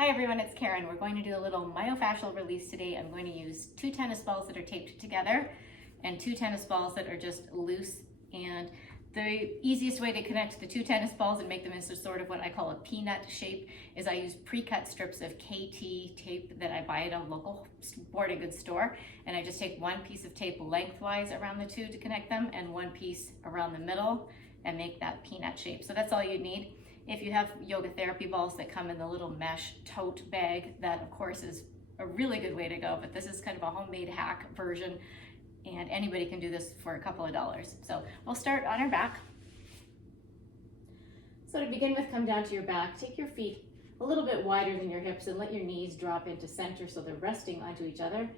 Hi everyone, it's Karen. We're going to do a little myofascial release today. I'm going to use 2 tennis balls that are taped together and 2 tennis balls that are just loose. And the easiest way to connect the 2 tennis balls and make them into sort of what I call a peanut shape is I use pre-cut strips of KT tape that I buy at a local sporting goods store. And I just take 1 piece of tape lengthwise around the 2 to connect them and 1 piece around the middle and make that peanut shape. So that's all you need. If you have yoga therapy balls that come in the little mesh tote bag, that of course is a really good way to go, but this is kind of a homemade hack version and anybody can do this for a couple of dollars. So we'll start on our back. So to begin with, come down to your back, take your feet a little bit wider than your hips and let your knees drop into center so they're resting onto each other.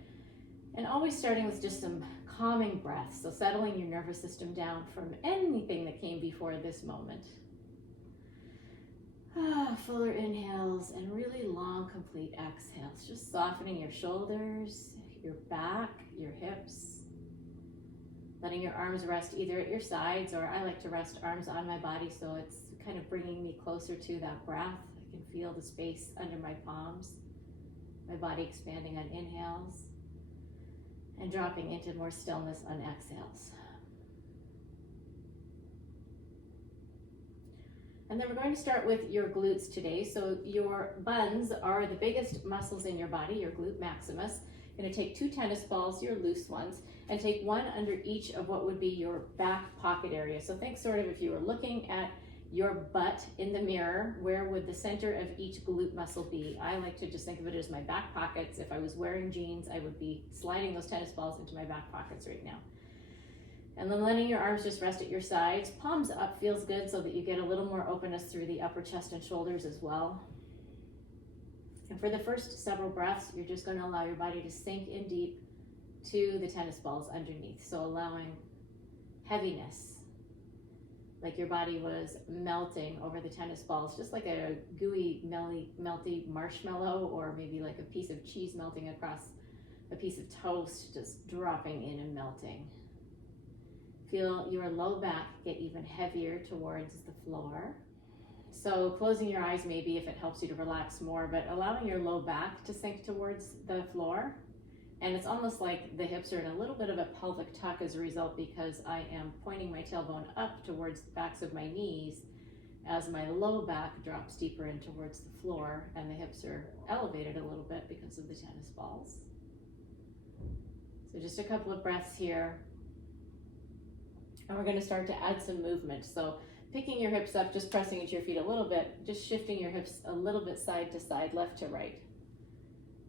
And always starting with just some calming breaths, so settling your nervous system down from anything that came before this moment. Fuller inhales and really long, complete exhales. Just softening your shoulders, your back, your hips. Letting your arms rest either at your sides, or I like to rest arms on my body, so it's kind of bringing me closer to that breath. I can feel the space under my palms, my body expanding on inhales, and dropping into more stillness on exhales. And then we're going to start with your glutes today. So your buns are the biggest muscles in your body, your glute maximus. You're going to take 2 tennis balls, your loose ones, and take 1 under each of what would be your back pocket area. So think sort of if you were looking at your butt in the mirror, where would the center of each glute muscle be? I like to just think of it as my back pockets. If I was wearing jeans, I would be sliding those tennis balls into my back pockets right now. And then letting your arms just rest at your sides. Palms up feels good so that you get a little more openness through the upper chest and shoulders as well. And for the first several breaths, you're just going to allow your body to sink in deep to the tennis balls underneath. So allowing heaviness, like your body was melting over the tennis balls, just like a gooey, melty marshmallow, or maybe like a piece of cheese melting across a piece of toast, just dropping in and melting. Feel your low back get even heavier towards the floor. So closing your eyes maybe if it helps you to relax more, but allowing your low back to sink towards the floor. And it's almost like the hips are in a little bit of a pelvic tuck as a result, because I am pointing my tailbone up towards the backs of my knees as my low back drops deeper in towards the floor, and the hips are elevated a little bit because of the tennis balls. So just a couple of breaths here. And we're going to start to add some movement. So picking your hips up, just pressing into your feet a little bit, just shifting your hips a little bit side to side, left to right.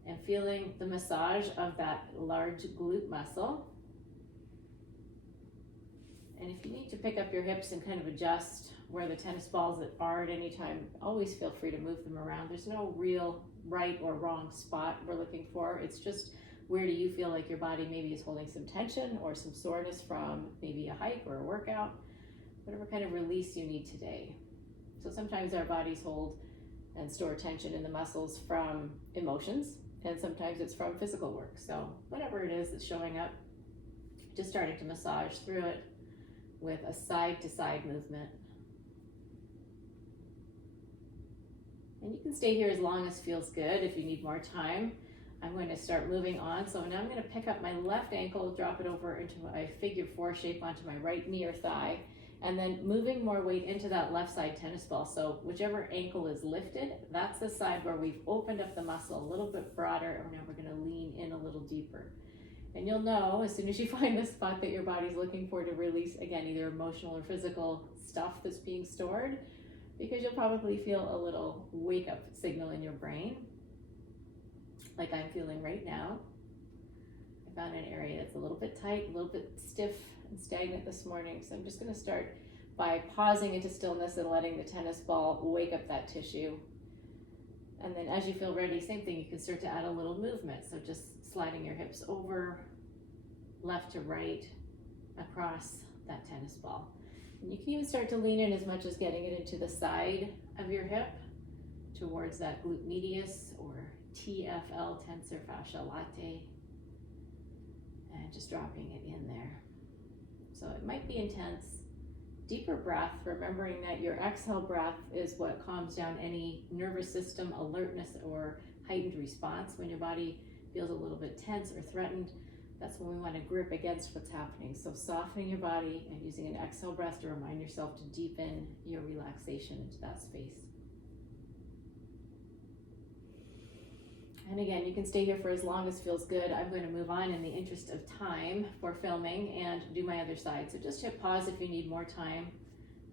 And feeling the massage of that large glute muscle. And if you need to pick up your hips and kind of adjust where the tennis balls are at any time, always feel free to move them around. There's no real right or wrong spot we're looking for. It's just, where do you feel like your body maybe is holding some tension or some soreness from maybe a hike or a workout, whatever kind of release you need today. So sometimes our bodies hold and store tension in the muscles from emotions, and sometimes it's from physical work. So whatever it is that's showing up, just starting to massage through it with a side to side movement. And you can stay here as long as feels good. If you need more time, I'm going to start moving on. So now I'm going to pick up my left ankle, drop it over into a figure 4 shape onto my right knee or thigh, and then moving more weight into that left side tennis ball. So whichever ankle is lifted, that's the side where we've opened up the muscle a little bit broader, and now we're going to lean in a little deeper. And you'll know as soon as you find the spot that your body's looking for to release, again, either emotional or physical stuff that's being stored, because you'll probably feel a little wake up signal in your brain, like I'm feeling right now. I found an area that's a little bit tight, a little bit stiff and stagnant this morning. So I'm just going to start by pausing into stillness and letting the tennis ball wake up that tissue. And then as you feel ready, same thing, you can start to add a little movement. So just sliding your hips over, left to right, across that tennis ball. And you can even start to lean in as much as getting it into the side of your hip towards that glute medius or TFL, tensor fascia latae, and just dropping it in there. So it might be intense, deeper breath, remembering that your exhale breath is what calms down any nervous system alertness or heightened response. When your body feels a little bit tense or threatened, that's when we want to grip against what's happening. So softening your body and using an exhale breath to remind yourself to deepen your relaxation into that space. And again, you can stay here for as long as feels good. I'm going to move on in the interest of time for filming and do my other side. So just hit pause if you need more time,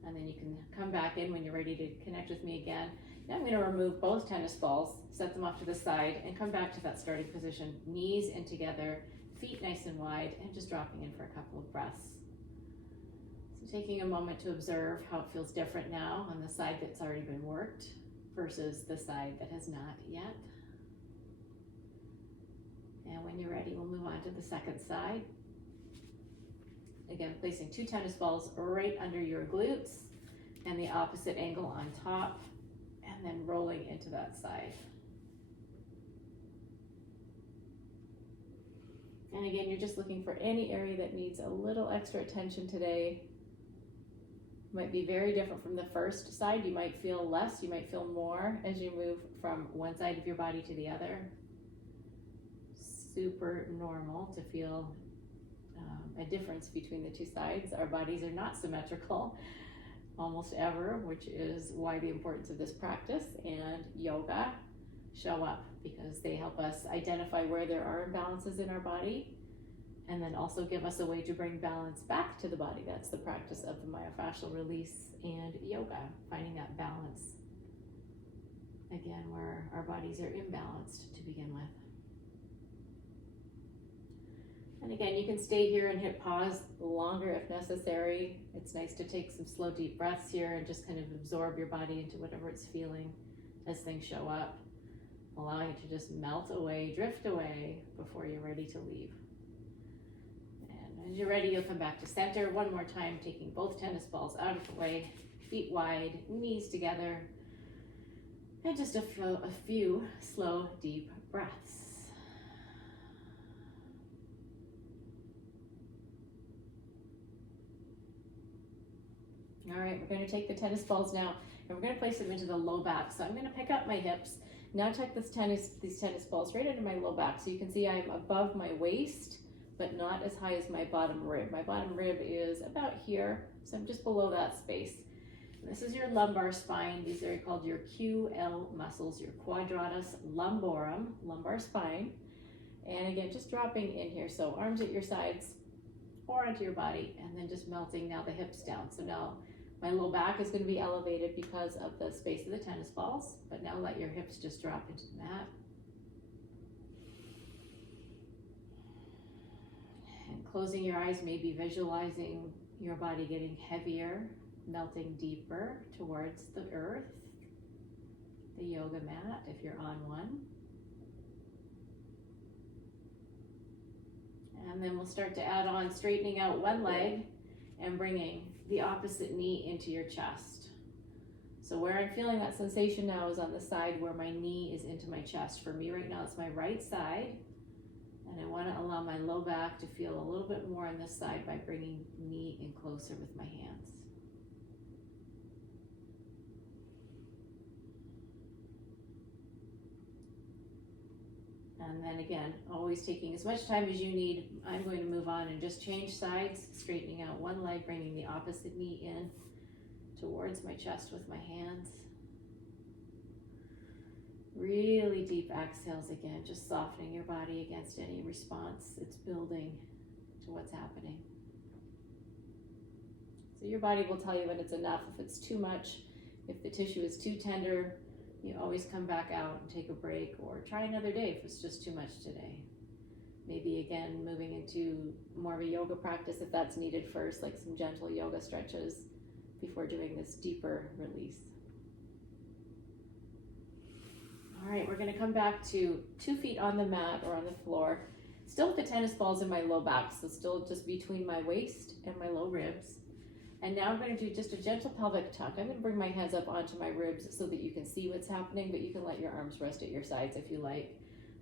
and then you can come back in when you're ready to connect with me again. Now I'm going to remove both tennis balls, set them off to the side, and come back to that starting position. Knees in together, feet nice and wide, and just dropping in for a couple of breaths. So taking a moment to observe how it feels different now on the side that's already been worked versus the side that has not yet. And when you're ready, we'll move on to the second side. Again, placing 2 tennis balls right under your glutes and the opposite angle on top, and then rolling into that side. And again, you're just looking for any area that needs a little extra attention today. Might be very different from the first side. You might feel less, you might feel more as you move from one side of your body to the other. Super normal to feel a difference between the two sides. Our bodies are not symmetrical almost ever, which is why the importance of this practice and yoga show up, because they help us identify where there are imbalances in our body, and then also give us a way to bring balance back to the body. That's the practice of the myofascial release and yoga, finding that balance, again, where our bodies are imbalanced to begin with. And again, you can stay here and hit pause longer if necessary. It's nice to take some slow, deep breaths here and just kind of absorb your body into whatever it's feeling as things show up, allowing it to just melt away, drift away before you're ready to leave. And as you're ready, you'll come back to center one more time, taking both tennis balls out of the way, feet wide, knees together, and just a few slow, deep breaths. All right, we're going to take the tennis balls now, and we're going to place them into the low back. So I'm going to pick up my hips. Now tuck these tennis balls right into my low back. So you can see I'm above my waist, but not as high as my bottom rib. My bottom rib is about here, so I'm just below that space. And this is your lumbar spine. These are called your QL muscles, your quadratus lumborum, lumbar spine. And again, just dropping in here. So arms at your sides or onto your body, and then just melting now the hips down. So now my low back is going to be elevated because of the space of the tennis balls, but now let your hips just drop into the mat. And closing your eyes, maybe visualizing your body getting heavier, melting deeper towards the earth, the yoga mat if you're on one. And then we'll start to add on straightening out one leg and bringing the opposite knee into your chest. So where I'm feeling that sensation now is on the side where my knee is into my chest. For me right now, it's my right side. And I want to allow my low back to feel a little bit more on this side by bringing knee in closer with my hands. And then again, always taking as much time as you need. I'm going to move on and just change sides, straightening out one leg, bringing the opposite knee in towards my chest with my hands. Really deep exhales again, just softening your body against any response. It's building to what's happening. So your body will tell you when it's enough, if it's too much, if the tissue is too tender. You always come back out and take a break, or try another day if it's just too much today. Maybe again, moving into more of a yoga practice if that's needed first, like some gentle yoga stretches before doing this deeper release. All right, we're gonna come back to 2 feet on the mat or on the floor, still with the tennis balls in my low back, so still just between my waist and my low ribs. And now I'm going to do just a gentle pelvic tuck. I'm going to bring my hands up onto my ribs so that you can see what's happening, but you can let your arms rest at your sides if you like.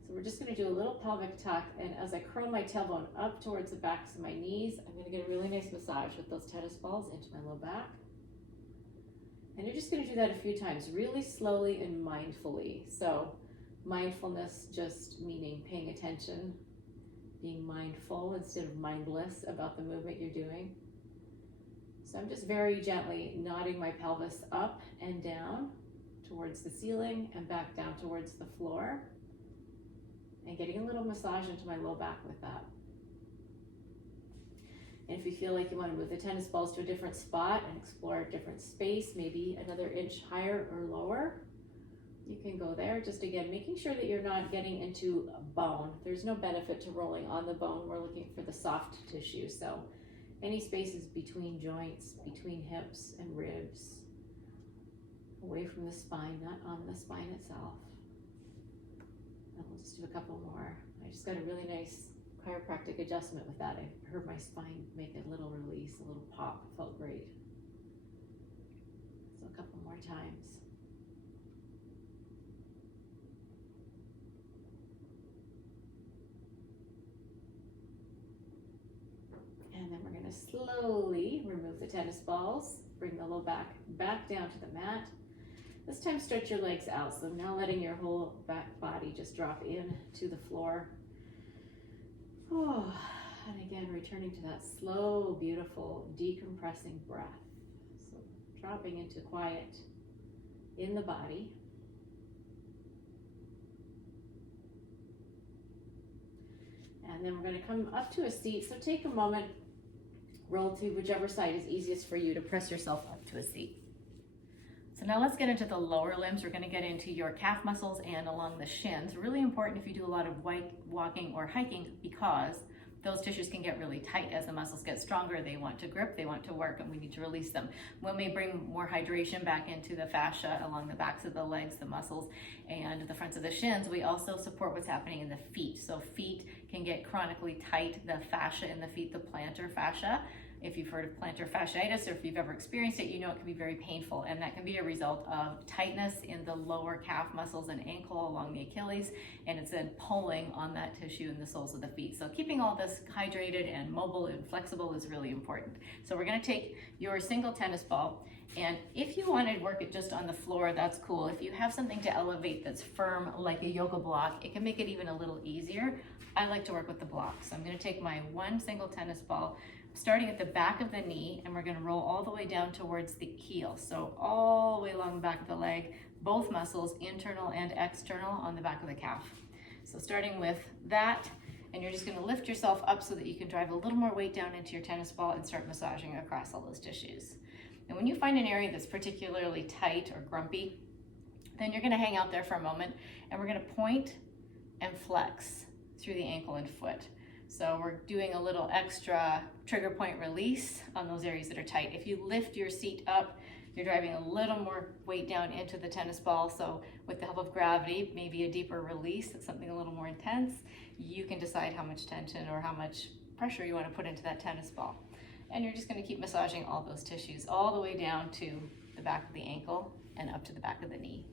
So we're just going to do a little pelvic tuck, and as I curl my tailbone up towards the backs of my knees, I'm going to get a really nice massage with those tennis balls into my low back. And you're just going to do that a few times, really slowly and mindfully. So mindfulness just meaning paying attention, being mindful instead of mindless about the movement you're doing. So I'm just very gently nodding my pelvis up and down towards the ceiling and back down towards the floor, and getting a little massage into my low back with that. And if you feel like you want to move the tennis balls to a different spot and explore a different space, maybe another inch higher or lower, you can go there. Just again, making sure that you're not getting into a bone. There's no benefit to rolling on the bone. We're looking for the soft tissue. So any spaces between joints, between hips and ribs, away from the spine, not on the spine itself. And we'll just do a couple more. I just got a really nice chiropractic adjustment with that. I heard my spine make a little release, a little pop. It felt great. So a couple more times. And then we're going to slowly remove the tennis balls, bring the low back down to the mat. This time stretch your legs out, so now letting your whole back body just drop in to the floor. Oh, and again, returning to that slow, beautiful, decompressing breath. So dropping into quiet in the body. And then we're going to come up to a seat. So take a moment, roll to whichever side is easiest for you to press yourself up to a seat. So now let's get into the lower limbs. We're going to get into your calf muscles and along the shins. Really important if you do a lot of walking or hiking, because those tissues can get really tight as the muscles get stronger. They want to grip, they want to work, and we need to release them. When we bring more hydration back into the fascia along the backs of the legs, the muscles, and the fronts of the shins, we also support what's happening in the feet. So feet can get chronically tight. The fascia in the feet, the plantar fascia, if you've heard of plantar fasciitis or if you've ever experienced it, you know it can be very painful, and that can be a result of tightness in the lower calf muscles and ankle along the Achilles, and it's then pulling on that tissue in the soles of the feet. So keeping all this hydrated and mobile and flexible is really important. So we're going to take your single tennis ball, and if you want to work it just on the floor, that's cool. If you have something to elevate that's firm like a yoga block, it can make it even a little easier. I like to work with the block. So I'm going to take my one single tennis ball, starting at the back of the knee, and we're going to roll all the way down towards the heel. So all the way along the back of the leg, both muscles, internal and external, on the back of the calf. So starting with that, and you're just going to lift yourself up so that you can drive a little more weight down into your tennis ball and start massaging across all those tissues. And when you find an area that's particularly tight or grumpy, then you're going to hang out there for a moment, and we're going to point and flex through the ankle and foot. So we're doing a little extra trigger point release on those areas that are tight. If you lift your seat up, you're driving a little more weight down into the tennis ball. So with the help of gravity, maybe a deeper release, it's something a little more intense, you can decide how much tension or how much pressure you want to put into that tennis ball. And you're just going to keep massaging all those tissues all the way down to the back of the ankle and up to the back of the knee.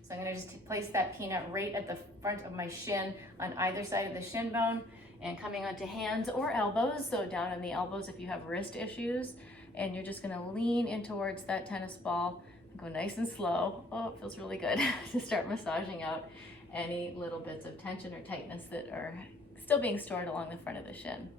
So I'm going to just place that peanut right at the front of my shin on either side of the shin bone, and coming onto hands or elbows, so down on the elbows if you have wrist issues, and you're just going to lean in towards that tennis ball, go nice and slow. Oh, it feels really good to start massaging out any little bits of tension or tightness that are still being stored along the front of the shin.